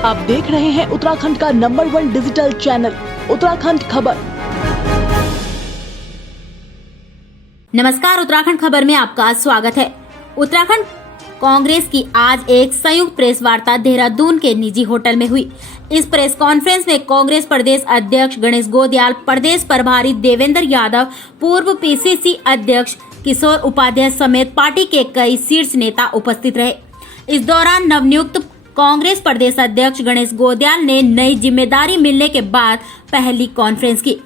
आप देख रहे हैं उत्तराखंड का नंबर 1 डिजिटल चैनल उत्तराखंड खबर। नमस्कार, उत्तराखंड खबर में आपका स्वागत है। उत्तराखंड कांग्रेस की आज एक संयुक्त प्रेस वार्ता देहरादून के निजी होटल में हुई। इस प्रेस कॉन्फ्रेंस में कांग्रेस प्रदेश अध्यक्ष गणेश गोदियाल, प्रदेश प्रभारी देवेंद्र यादव, पूर्व पीसीसी अध्यक्ष किशोर उपाध्याय समेत पार्टी के कई शीर्ष नेता उपस्थित रहे। इस दौरान नवनियुक्त कांग्रेस प्रदेश अध्यक्ष गणेश गोदियाल ने नई जिम्मेदारी मिलने के बाद पहली कॉन्फ्रेंस की,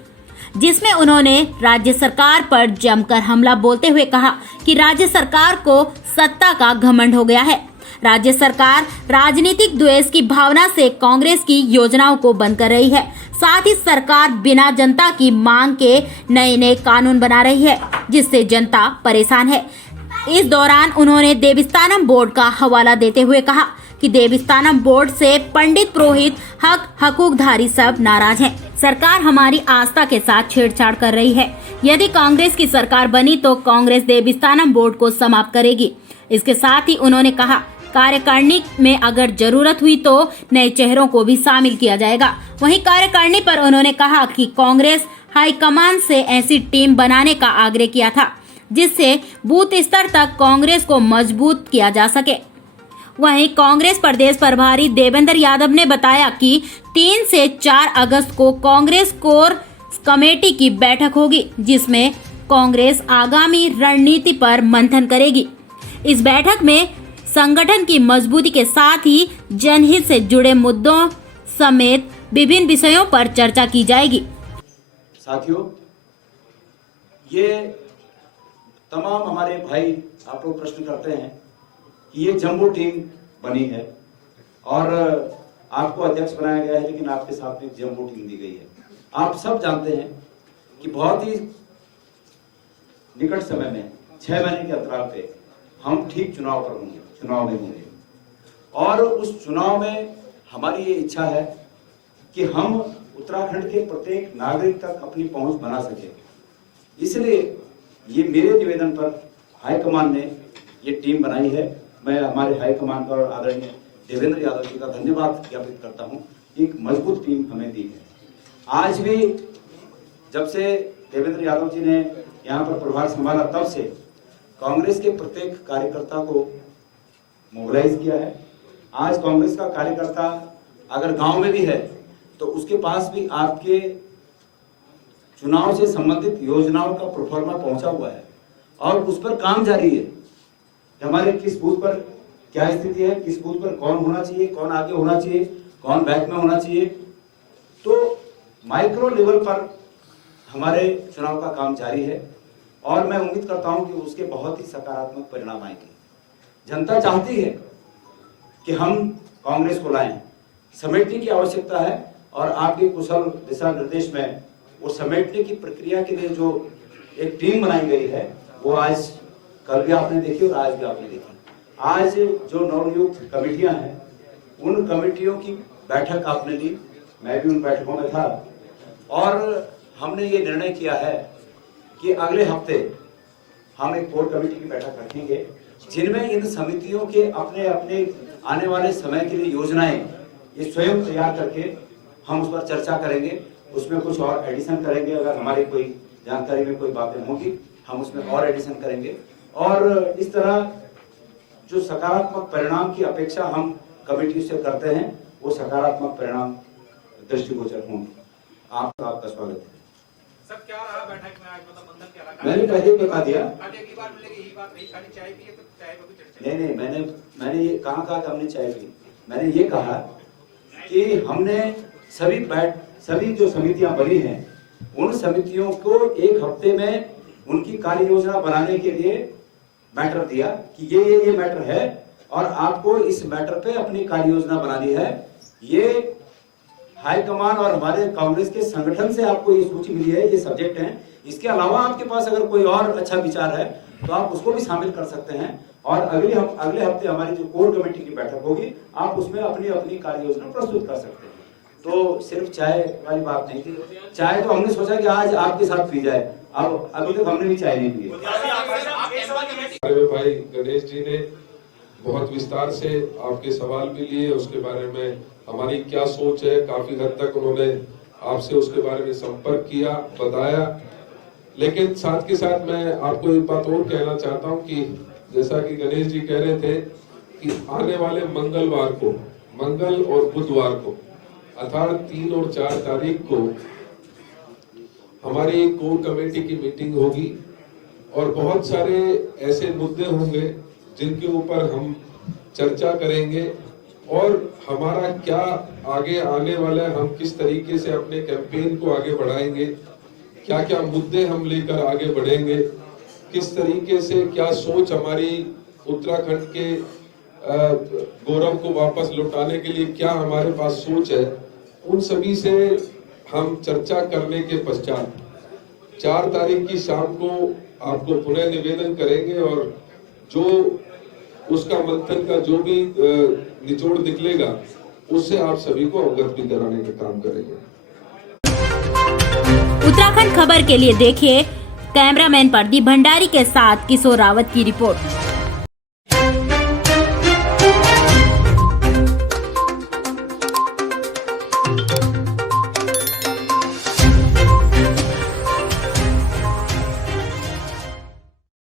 जिसमें उन्होंने राज्य सरकार पर जमकर हमला बोलते हुए कहा कि राज्य सरकार को सत्ता का घमंड हो गया है। राज्य सरकार राजनीतिक द्वेष की भावना से कांग्रेस की योजनाओं को बंद कर रही है। साथ ही सरकार बिना जनता की मांग के नए कानून बना रही है, जिससे जनता परेशान है। इस दौरान उन्होंने देवस्थानम बोर्ड का हवाला देते हुए कहा कि देवस्थानम बोर्ड से पंडित पुरोहित हकूकधारी सब नाराज हैं। सरकार हमारी आस्था के साथ छेड़छाड़ कर रही है। यदि कांग्रेस की सरकार बनी तो कांग्रेस देवस्थानम बोर्ड को समाप्त करेगी। इसके साथ ही उन्होंने कहा, कार्यकारिणी में अगर जरूरत हुई तो नए चेहरों को भी शामिल किया जाएगा। वहीं कार्यकारिणी पर उन्होंने कहा कि कांग्रेस हाईकमान से ऐसी टीम बनाने का आग्रह किया था जिससे बूथ स्तर तक कांग्रेस को मजबूत किया जा सके। वहीं कांग्रेस प्रदेश प्रभारी देवेंद्र यादव ने बताया कि 3 से 4 अगस्त को कांग्रेस कोर कमेटी की बैठक होगी, जिसमें कांग्रेस आगामी रणनीति पर मंथन करेगी। इस बैठक में संगठन की मजबूती के साथ ही जनहित से जुड़े मुद्दों समेत विभिन्न विषयों पर चर्चा की जाएगी। साथियों, ये तमाम हमारे भाई आप लोग प्रश्न करते हैं कि ये जंबो टीम बनी है और आपको अध्यक्ष बनाया गया है, लेकिन आपके साथ में जंबो टीम दी गई है। आप सब जानते हैं कि बहुत ही निकट समय में 6 महीने के अंतराल पे हम ठीक चुनाव में होंगे और उस चुनाव में हमारी ये इच्छा है कि हम उत्तराखंड के प्रत्येक नागरिक तक अपनी पहुंच बना सके। इसलिए ये मेरे निवेदन पर हाईकमान ने ये टीम बनाई है। मैं हमारे हाईकमान का और आदरणीय देवेंद्र यादव जी का धन्यवाद ज्ञापित करता हूं। एक मजबूत टीम हमें दी है। आज भी जब से देवेंद्र यादव जी ने यहाँ पर प्रभार संभाला, तब से कांग्रेस के प्रत्येक कार्यकर्ता को मोबिलाइज किया है। आज कांग्रेस का कार्यकर्ता अगर गांव में भी है तो उसके पास भी आपके चुनाव से संबंधित योजनाओं का प्रोफार्मा पहुंचा हुआ है और उस पर काम जारी है। हमारे किस बूथ पर क्या स्थिति है, किस बूथ पर कौन होना चाहिए, कौन आगे होना चाहिए, कौन बैक में होना चाहिए, तो माइक्रो लेवल पर हमारे चुनाव का काम जारी है और मैं उम्मीद करता हूं कि उसके बहुत ही सकारात्मक परिणाम आएंगे। जनता चाहती है कि हम कांग्रेस को लाएं, समेटने की आवश्यकता है और आपके कुशल दिशा निर्देश में वो समेटने की प्रक्रिया के लिए जो एक टीम बनाई गई है वो आज कल भी आपने देखी और आज भी आपने देखी। आज जो नवनियुक्त कमेटियां हैं उन कमेटियों की बैठक आपने ली, मैं भी उन बैठकों में था और हमने ये निर्णय किया है कि अगले हफ्ते हम एक कोर कमेटी की बैठक रखेंगे जिनमें इन समितियों के अपने अपने आने वाले समय के लिए योजनाएं ये स्वयं तैयार करके हम उस पर चर्चा करेंगे। उसमें कुछ और एडिशन करेंगे, अगर हमारी कोई जानकारी में कोई बातें होंगी हम उसमें और एडिशन करेंगे और इस तरह जो सकारात्मक परिणाम की अपेक्षा हम कमेटी से करते हैं वो सकारात्मक परिणाम दृष्टिगोचर होंगे। आपका स्वागत है। सब क्या रहा बैठक में आज, मतलब मंथन क्या रहा? मैंने पहले ही बता दिया। अगली बार मिलेगी यही बात नहीं, खाली चाय पी तो चाय पर भी चर्चा नहीं, मैंने ये कहा कि हमने चाय पी। मैंने ये कहा कि हमने सभी जो समितियां बनी हैं उन समितियों को एक हफ्ते में उनकी कार्य योजना बनाने के लिए मैटर दिया कि ये मैटर है और आपको इस मैटर पे अपनी कार्य योजना बनानी है। ये हाईकमान और हमारे कांग्रेस के संगठन से आपको ये सूची मिली है, ये सब्जेक्ट हैं। इसके अलावा आपके पास अगर कोई और अच्छा विचार है तो आप उसको भी शामिल कर सकते हैं और अगले हफ्ते हमारी जो कोर कमेटी की बैठक होगी आप उसमें अपनी अपनी कार्य योजना प्रस्तुत कर सकते हैं। तो सिर्फ चाय वाली बात नहीं थी। चाय तो हमने सोचा कि आज आपके साथ पी जाए, अब अभी तक हमने भी चाय नहीं पी। भाई गणेश जी ने बहुत विस्तार से आपके सवाल भी लिए, उसके बारे में हमारी क्या सोच है, काफी हद तक उन्होंने आपसे उसके बारे में संपर्क किया, बताया। लेकिन साथ के साथ मैं आपको एक बात और कहना चाहता हूं कि जैसा कि गणेश जी कह रहे थे कि आने वाले मंगलवार को, मंगल और बुधवार को अर्थात 3 और 4 तारीख को हमारी कोर कमेटी की मीटिंग होगी और बहुत सारे ऐसे मुद्दे होंगे जिनके ऊपर हम चर्चा करेंगे और हमारा क्या आगे आने वाला है, हम किस तरीके से अपने कैंपेन को आगे बढ़ाएंगे, क्या क्या मुद्दे हम लेकर आगे बढ़ेंगे, किस तरीके से क्या सोच हमारी उत्तराखंड के गौरव को वापस लौटाने के लिए क्या हमारे पास सोच है, उन सभी से हम चर्चा करने के पश्चात 4 तारीख की शाम को आपको पुनः निवेदन करेंगे और जो उसका मंथन का जो भी निचोड़ निकलेगा उससे आप सभी को अवगत भी कराने का काम करेंगे। उत्तराखंड खबर के लिए देखिए कैमरामैन प्रदीप भंडारी के साथ किशोर रावत की रिपोर्ट।